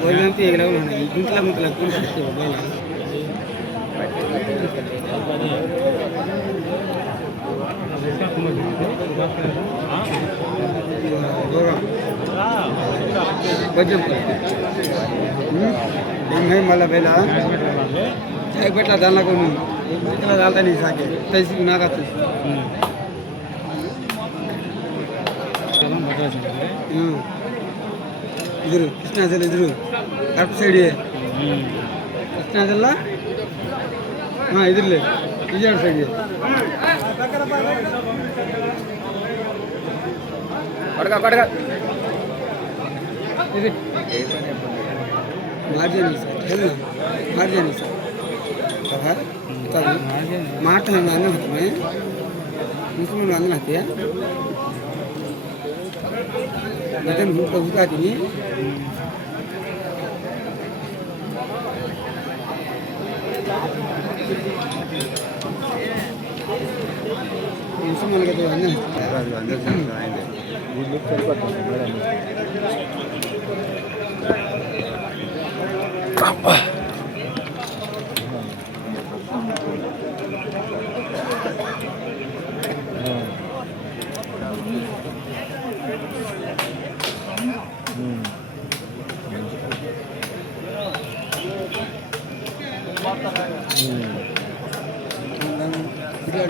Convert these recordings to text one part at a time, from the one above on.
భోజనంతా ఏగలవన ఇంట్లో ముక్కలు ఎక్కువ కొంచెం మళ్ళీ వేళ చాయ్ పెట్ట దానిలో కొన్ని ఇట్లా దాల్తాను సాకి. తెలిసి నాకు వచ్చేసి ಇದ್ರು. ಕೃಷ್ಣಾದಲ್ಲಿ ಇದ್ರು. ಕರಪ್ಟ್ ಸೈಡ್ ಕೃಷ್ಣಾದೆಲ್ಲ? ಹಾಂ ಇದ್ರಲ್ಲಿ. ವಿಜಯ ಸೈಡ್ ಇದು. ಮಾರ್ಜಾನಿ ಸರ್ ಎಲ್ಲ ಸರ್ ಮಾಟ ಹಣ್ಣು ಹಾಕ್ತೀನಿ. ಮುಸ್ಲಿಮ್ ಹಣ್ಣು ಹಾಕ್ತೀಯಾ? సైడ్ కొడక కొడక ఇది మార్జన్ సార్ మార్జన్ సార్ మాట్లాడిన అన్న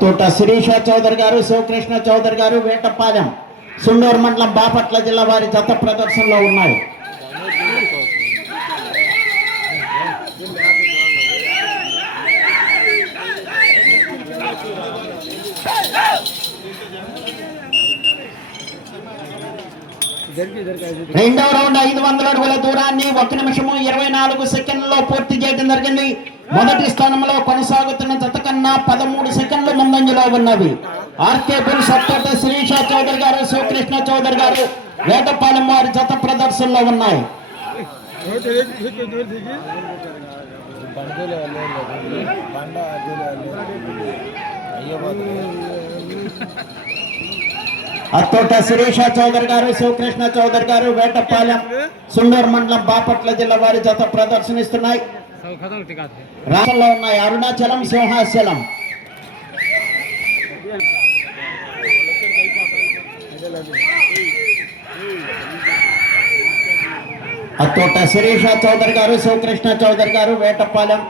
తోట శిరీష చౌదరి గారు శివకృష్ణ చౌదరి గారు వేటపాలెం సుండూరు మండలం బాపట్ల జిల్లా వారి జత ప్రదర్శనలో ఉన్నాయి. రెండవ రౌండ్ ఐదు వందల అడుగుల దూరాన్ని ఒక నిమిషము ఇరవై నాలుగు సెకండ్లో పూర్తి చేయడం జరిగింది. మొదటి స్థానంలో కొనసాగుతున్న జత కన్నా పదమూడు సెకండ్ల ముందంజలో ఉన్నవి. ఆర్కేపుల్ సత్తోట శ్రీష చౌదరి గారు శివకృష్ణ చౌదరి గారు వేటపాలెం వారి జత ప్రదర్శనలో ఉన్నాయి. అత్తోట శిరీష చౌదరి గారు శివకృష్ణ చౌదరి గారు వేటపాలెం సుందర్ మండలం బాపట్ల జిల్లా వారి జత ప్రదర్శనిస్తున్నాయి. రాష్ట్రంలో ఉన్నాయి అరుణాచలం సింహాచలం. అత్తోట శిరీష చౌదరి గారు శివకృష్ణ చౌదరి గారు వేటపాలెం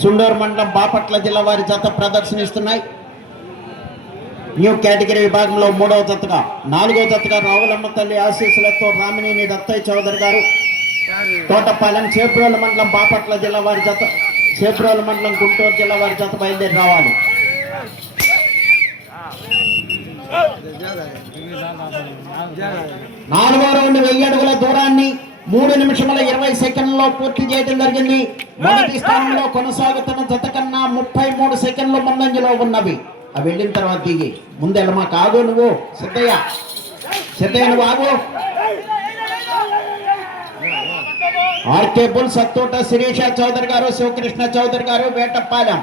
సుండూరు మండలం బాపట్ల జిల్లా వారి జత ప్రదర్శనిస్తున్నాయి. న్యూ కేటగిరీ విభాగంలో మూడవ జతగా నాలుగవ జతగా రావులమ్మ తల్లి ఆశీస్సులతో రామినేని దత్తయ్య చౌదరి గారు తోటపాలెం చేబ్రోలు మండలం బాపట్ల జిల్లా వారి జత చేబ్రోలు మండలం గుంటూరు జిల్లా వారి జత బయలుదేరి రావాలి. నాలుగో రౌండ్ వెయ్యి అడుగుల దూరాన్ని మూడు నిమిషముల ఇరవై సెకండ్లలో పూర్తి చేయడం జరిగింది. మొదటి స్థానంలో కొనసాగుతున్న జత కన్నా ముప్పై మూడు సెకండ్లు ముందంజలో ఉన్నవి. అవి వెళ్ళిన తర్వాత దిగి ముందెళ్ళమా కాదు నువ్వు? సిద్ధయ్య. సిద్ధయ్య నువ్వు ఆగు. ఆర్కే బుల్ సత్తోట శిరీష చౌదరి గారు శివకృష్ణ చౌదరి గారు వేటపాలెం.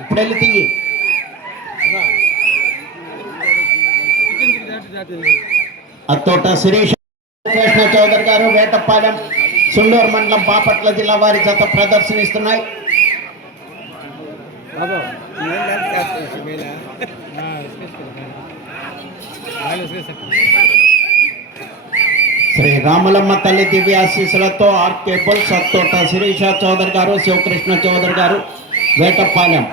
ఇప్పుడు వెళ్ళి తిరిగి అత్తోట శిరీష కృష్ణ చౌదరి గారు వేటపాలెం సుండూరు మండలం బాపట్ల జిల్లా వారి జత ప్రదర్శనిస్తున్నాయి. శ్రీ రామలమ్మ తల్లి దివ్యాశీస్సులతో ఆర్కేపుల్ సత్తోట శిరీష చౌదరి గారు శివకృష్ణ చౌదరి గారు వేటపాలెం.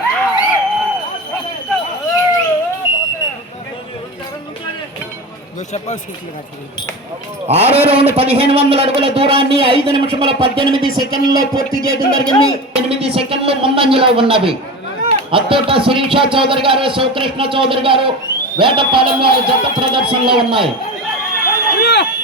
ఆరో రౌండ్ పదిహేను వందల అడుగుల దూరాన్ని ఐదు నిమిషముల పద్దెనిమిది సెకండ్లలో పూర్తి చేయడం జరిగింది. ఎనిమిది సెకండ్లు ముందంజలో ఉన్నవి. అత్తోట శిరీష చౌదరి గారు శివకృష్ణ చౌదరి గారు వేటపాలెం వారి జత ప్రదర్శనలో ఉన్నాయి.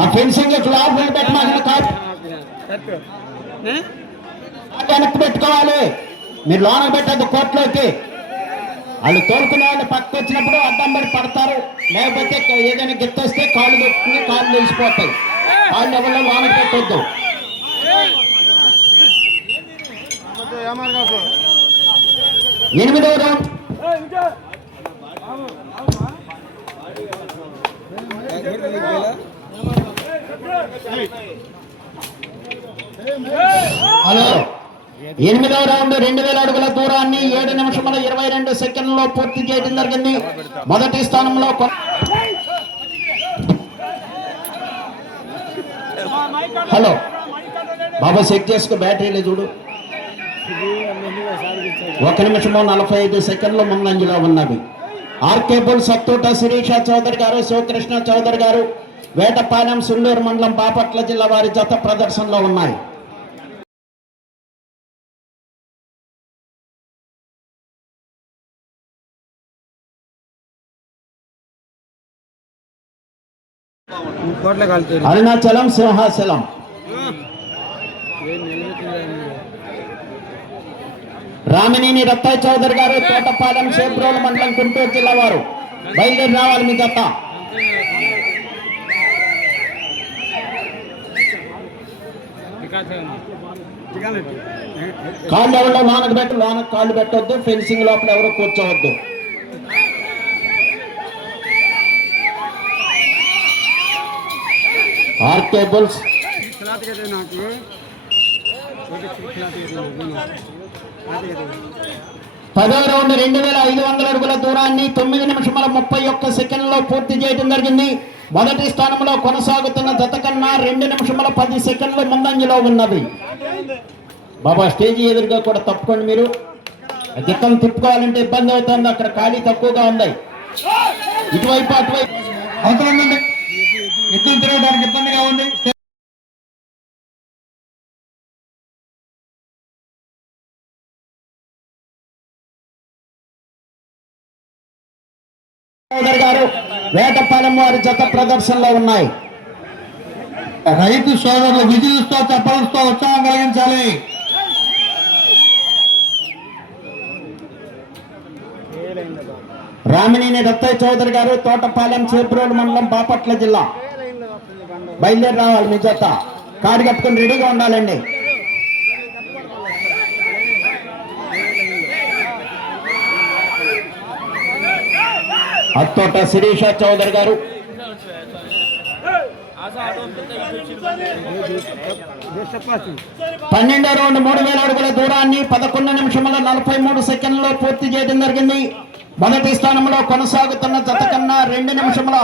ఆ ఫెన్సింగ్ పెట్టమాకండి కాదు వెనక్కి పెట్టుకోవాలి. మీరు లోన పెట్టద్దు కోర్టులోకి. వాళ్ళు తోలుకునే వాళ్ళు పక్కకు వచ్చినప్పుడు అడ్డం పడి పడతారు. లేకపోతే ఏదైనా గిత్తొస్తే కాళ్ళు పెట్టుకుని కాళ్ళు తెలిసిపోతాయి కాళ్ళు ఎవరిలో లోన పెట్టొద్దు. ఎనిమిదవ రౌండ్. హలో. ఎనిమిదవ రౌండ్ రెండు వేల అడుగుల దూరాన్ని ఏడు నిమిషముల ఇరవై రెండు సెకండ్లలో పూర్తి చేయడం జరిగింది. మొదటి స్థానంలో హలో. బాబా చెక్ చేసుకో బ్యాటరీలే చూడు. ఒక నిమిషము నలభై ఐదు సెకండ్లు ముందంజలో ఉన్నవి. ఆర్కేబుల్ సత్తూట శిరీష చౌదరి గారు శివకృష్ణ చౌదరి గారు. వేటపాలెం సుండూరు మండలం బాపట్ల జిల్లా వారి జత ప్రదర్శనలో ఉన్నాయి. అరుణాచలం సింహాచలం. రామినేని రత్తాయ్ చౌదరి గారు తోటపాలెం చేబ్రోలు మండలం గుంటూరు జిల్లా వారు. బయలుదేరి రావాలి మీ జత. కాళ్ళు ఎవరో లోనకు పెట్ట లోనకు కాళ్ళు పెట్టొద్దు ఫెన్సింగ్ లోపల ఎవరో కూర్చోవద్దు. ఆర్ కేబుల్స్ పదో రౌండ్ రెండు వేల ఐదు వందల అడుగుల దూరాన్ని తొమ్మిది నిమిషముల ముప్పై ఒక్క సెకండ్లో పూర్తి చేయడం జరిగింది. మొదటి స్థానంలో కొనసాగుతున్న జత కన్నా రెండు నిమిషముల పది సెకండ్లు ముందంజలో ఉన్నది. బాబా స్టేజీ ఎదురుగా కూడా తప్పుకోండి మీరు. దిక్కం తిప్పుకోవాలంటే ఇబ్బంది అవుతుంది. అక్కడ ఖాళీ తక్కువగా ఉంది ఇటువైపు అటువైపు. అవసరం ఉందండి తిరగడానికి ఇబ్బందిగా ఉంది. చౌదరి గారు వేటపాలెం వారి జత ప్రదర్శనలో ఉన్నాయి. రైతు సోదరులు విజులతో చెప్పలతో ఉత్సాహం కలిగించాలి. రామినేని రత్తయ్య చౌదరి గారు తోటపాలెం చేబ్రోలు మండలం బాపట్ల జిల్లా. బయలుదేరి రావాలి మీ జత. కారు కట్టుకుని రెడీగా ఉండాలండి. అత్తోట శిరీష చౌదరి గారు. పన్నెండో రౌండ్ మూడు వేల అడుగుల దూరాన్ని పదకొండు నిమిషముల నలభై మూడు సెకండ్లలో పూర్తి చేయడం జరిగింది. మొదటి స్థానంలో కొనసాగుతున్న జత కన్నా రెండు నిమిషముల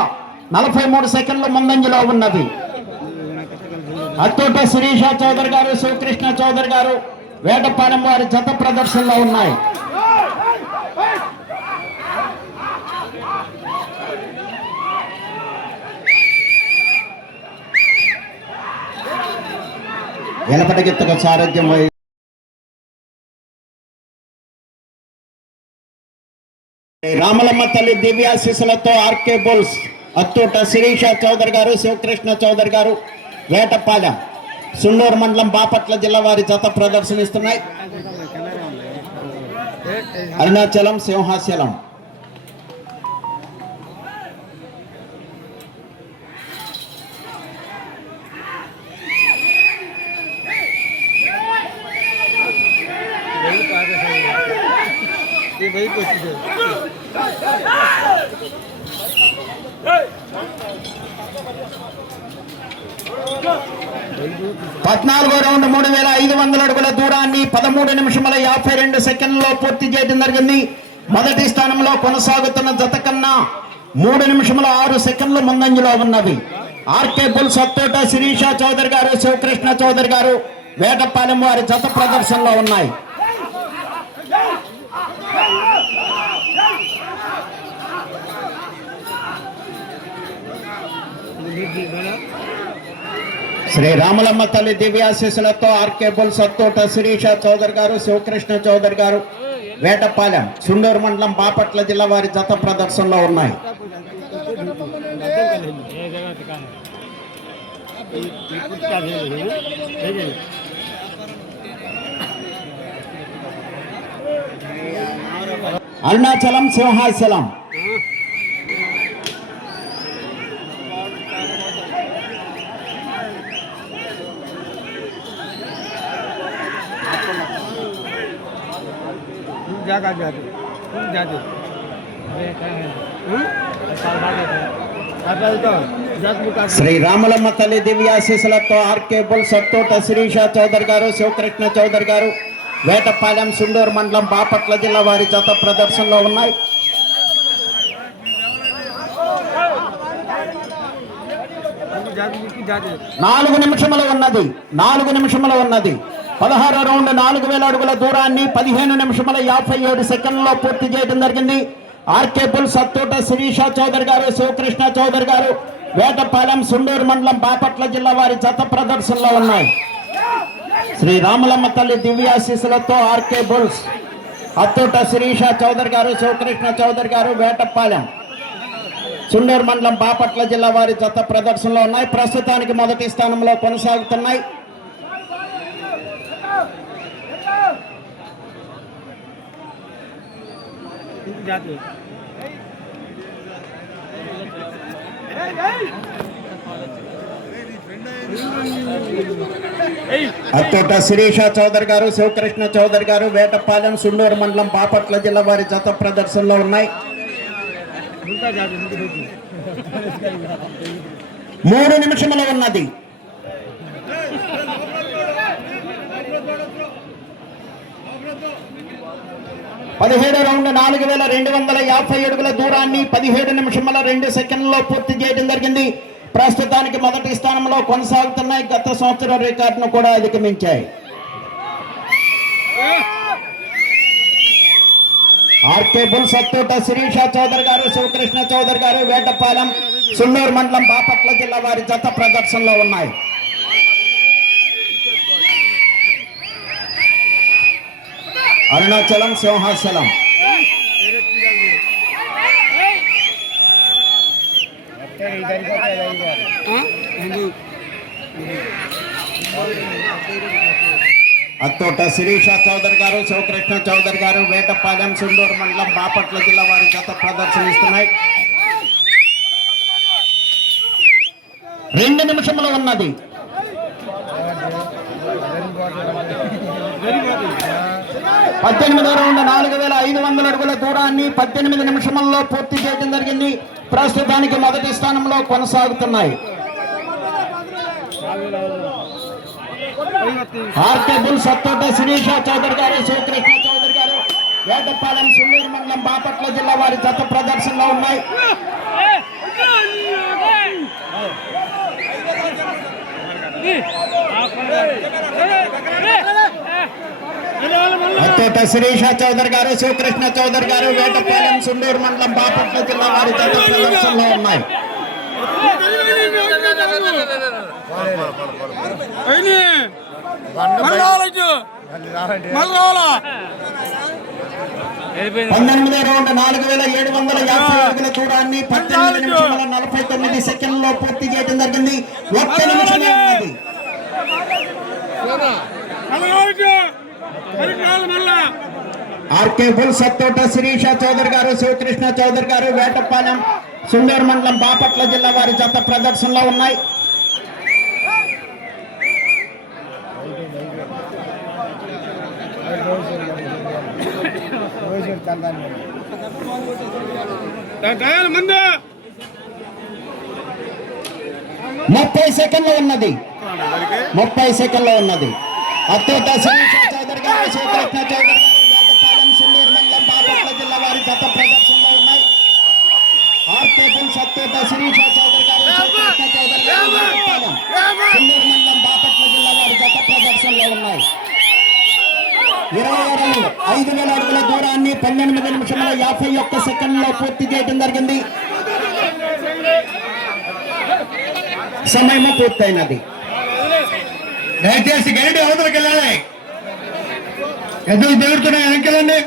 నలభై మూడు సెకండ్ల ముందంజలో ఉన్నది. అత్తోట శిరీష చౌదరి గారు శివకృష్ణ చౌదరి గారు వేటపాలెం వారి జత ప్రదర్శనలో ఉన్నాయి. వెలపటగిత్తక సారథ్యం వై రామలమ్మ తల్లి దివ్యాశిసులతో ఆర్కే బోల్స్ అత్తూట శిరీష చౌదరి గారు శివకృష్ణ చౌదరి గారు వేటపాల సుండూరు మండలం బాపట్ల జిల్లా వారి జత ప్రదర్శనిస్తున్నాయి. అరుణాచలం సింహాచలం. పద్నాలుగో రౌండ్ మూడు వేల ఐదు వందల అడుగుల దూరాన్ని పదమూడు నిమిషముల యాభై రెండు సెకండ్లలో పూర్తి చేయడం జరిగింది. మొదటి స్థానంలో కొనసాగుతున్న జత కన్నా మూడు నిమిషముల ఆరు సెకండ్లు ముందంజలో ఉన్నవి. ఆర్కే బుల్ సత్తోట శిరీష చౌదరి గారు శివకృష్ణ చౌదరి గారు వేటపాలెం వారి జత ప్రదర్శనలో ఉన్నాయి. శ్రీ రామలమ్మ తల్లి దివ్యాశీసులతో ఆర్కేబుల్ సత్తోట శిరీష చౌదరి గారు శివకృష్ణ చౌదరి గారు వేటపాలెం సుండూరు మండలం బాపట్ల జిల్లా వారి జత ప్రదర్శనలో ఉన్నాయి. అరుణాచలం సింహాచలం. है तो जात मुका శ్రీ రామలమ్మ తల్లి దివ్యాశీసులతో ఆర్కే బుల్స్ అత్తోట శిరీష చౌదరి గారు శివకృష్ణ చౌదరి గారు వేటపాలెం సుండూరు మండలం బాపట్ల జిల్లా వారి జత ప్రదర్శనలో ఉన్నాయి तुम जात मुकी जाते నాలుగు నిమిషములు ఉన్నది నాలుగు నిమిషములు ఉన్నది పదహారో రౌండ్ నాలుగు వేల అడుగుల దూరాన్ని పదిహేను నిమిషముల యాభై ఏడు సెకండ్లలో పూర్తి చేయడం జరిగింది. ఆర్కేపుల్ సత్తోట శిరీష చౌదరి గారు శివకృష్ణ చౌదరి గారు వేటపాలెం సుండూరు మండలం బాపట్ల జిల్లా వారి జత ప్రదర్శనలో ఉన్నాయి. శ్రీ రామలమ్మ తల్లి దివ్యాశీసులతో ఆర్కే బుల్స్ అత్తోట శిరీష చౌదరి గారు శివకృష్ణ చౌదరి గారు వేటపాలెం సుండూరు మండలం బాపట్ల జిల్లా వారి జత ప్రదర్శనలో ఉన్నాయి. ప్రస్తుతానికి మొదటి స్థానంలో కొనసాగుతున్నాయి. జాతి. అత్తోట శిరీష చౌదరి గారు శివకృష్ణ చౌదరి గారు వేటపాలెం సుండూరు మండలం బాపట్ల జిల్లా వారి జత ప్రదర్శనలో ఉన్నాయి. మూడు నిమిషంలో ఉన్నది. పదిహేడు రౌండ్ నాలుగు వేల రెండు వందల యాభై అడుగుల దూరాన్ని పదిహేడు నిమిషముల రెండు సెకండ్లలో పూర్తి చేయడం జరిగింది. ప్రస్తుతానికి మొదటి స్థానంలో కొనసాగుతున్నాయి గత సంవత్సరం రికార్డును కూడా అధిగమించాయి. ఆర్కే బుల్ సత్తోట శిరీష చౌదరి గారు శివకృష్ణ చౌదరి గారు వేటపాలెం సుల్లూరు మండలం బాపట్ల జిల్లా వారి జత ప్రదర్శనలో ఉన్నాయి. అరుణాచలం సింహాచలం. అత్తోట శిరీష చౌదరి గారు శివకృష్ణ చౌదరి గారు వేటపాలెం సుందూరు మండలం బాపట్ల జిల్లా వారి గత ప్రదర్శనిస్తున్నాయి. రెండు నిమిషంలో ఉన్నది. పద్దెనిమిదో రౌండ్ నాలుగు వేల ఐదు వందల అడుగుల దూరాన్ని పద్దెనిమిది నిమిషముల్లో పూర్తి చేయడం జరిగింది ప్రస్తుతానికి మొదటి స్థానంలో కొనసాగుతున్నాయి సత్తోట శిరీష చౌదరి గారు శివకృష్ణ చౌదరి గారు వేటపాలెం సుల్లూరు మండలం బాపట్ల జిల్లా వారి జత ప్రదర్శనలో ఉన్నాయి అత్తోట శిరీష చౌదరి గారు శివకృష్ణ చౌదరి గారు వేటపాలెం సుండూరు మండలం బాపట్ల జిల్లా వారి జత ప్రదర్శనలో ఉన్నాయి. పంతొమ్మిది రౌండ్ నాలుగు వేల ఏడు వందల యాభై అడుగుల చూడాన్ని పద్దెనిమిది నిమిషాల నలభై తొమ్మిది సెకండ్లో పూర్తి చేయడం జరిగింది. ఒక్క నిమిషమే ఉన్నది. ఆర్కే బుల్ సత్తోట శిరీష చౌదరి గారు శివకృష్ణ చౌదరి గారు వేటపాలెం సుందర్ మండలం బాపట్ల జిల్లా వారి జత ప్రదర్శనలో ఉన్నాయి. ముప్పై సెకండ్లో ఉన్నది. ముప్పై సెకండ్లో ఉన్నది. అత్యుత శిరీష చౌదరి గారు శివకృష్ణ చౌదరి గారు వేటపాలెం సుందూరు మండలం బాపట్ల జిల్లా వారి జత ప్రదర్శనలో ఉన్నాయి. ఆర్కే బుల్స్ అత్యుత శిరీష చౌదరి గారు శివకృష్ణ చౌదరి గారు వేటపాలెం సుందూరు మండలం బాపట్ల జిల్లా వారి జత ప్రదర్శనలో ఉన్నాయి. ఇరవై ఆరు ఐదు వేల అడుగుల దూరాన్ని పన్నెండు నిమిషముల యాభై ఒక్క సెకండ్లో పూర్తి చేయడం జరిగింది. సమయము పూర్తయినది. దయచేసి గైడ్ అవతలకి వెళ్ళాలి. ఎద్దులు బెదురుతున్నాయి వెనకెళ్ళండి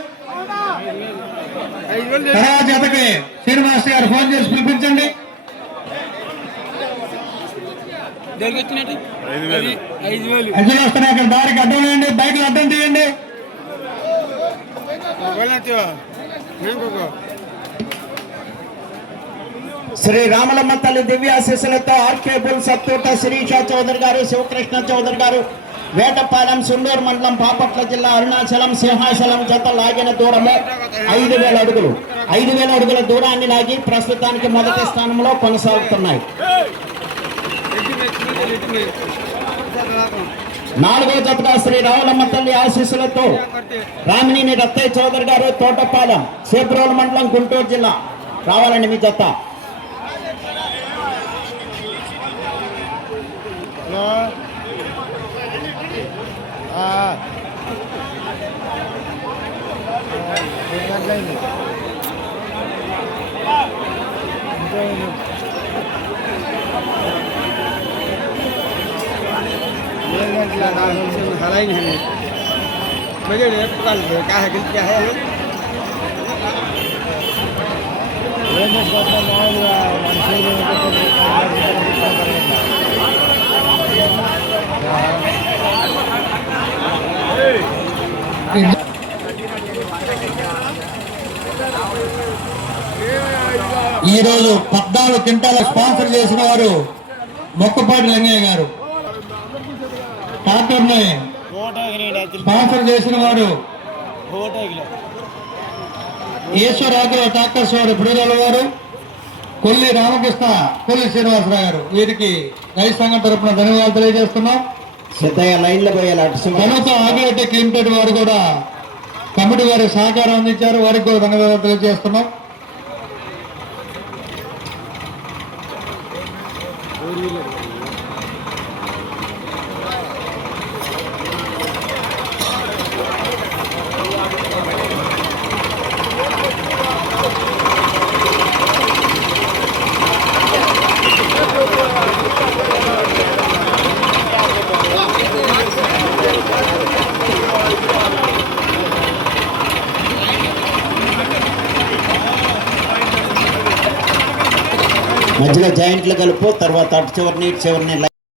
తర్వాత జతకి శ్రీనివాస్ గారు ఫోన్ చేసి పిలిపించండి. ఎద్దులు వస్తున్నాయి అక్కడ దారికి అడ్డం వేయండి బైకులు అడ్డం తీయండి. శ్రీ రామలమ్మ తల్లి దివ్యాశీస్సులతో ఆర్కే బుల్ సత్తూట శిరీష చౌదరి గారు శివకృష్ణ చౌదరి గారు వేటపాలెం సుండూరు మండలం బాపట్ల జిల్లా అరుణాచలం సింహాచలం జత లాగిన దూరము ఐదు వేల అడుగులు ఐదు వేల అడుగుల దూరాన్ని లాగి ప్రస్తుతానికి మొదటి స్థానంలో కొనసాగుతున్నాయి. నాలుగో జతగా శ్రీ రావులమ్మ తల్లి ఆశీస్సులతో రామినేని రత్తయ్య చౌదరి గారు తోటపాలెం సేబ్రోలు మండలం గుంటూరు జిల్లా రావాలండి మీ జత. हरा ही नहीं है मुझे नहीं पता लगे क्या है क्या है ఈ రోజు పద్నాలుగు క్వింటాల స్పాన్సర్ చేసిన వారు మొక్కపాటి లింగయ్య గారు. ట్రాక్టర్ని స్పాన్సర్ చేసిన వారు ఈశ్వరాగ్ర ట్రాక్టర్స్ వారు బుడిగల వారు కొల్లి రామకృష్ణ కొల్లి శ్రీనివాసరావు గారు. వీరికి రైతు సంఘం తరపున ధన్యవాదాలు తెలియజేస్తున్నాం. సిద్ధయ్య లైన్లో పోయాలి అటు ఘనత ఆగ్రోటెక్ లిమిటెడ్ వారు కూడా కమిటీ వారికి సహకారం అందించారు. వారికి కూడా ధన్యవాదాలు తెలియజేస్తున్నాం. మధ్యలో జాయింట్లు కలుపు తర్వాత అటు చివరిని ఇటు చివరిని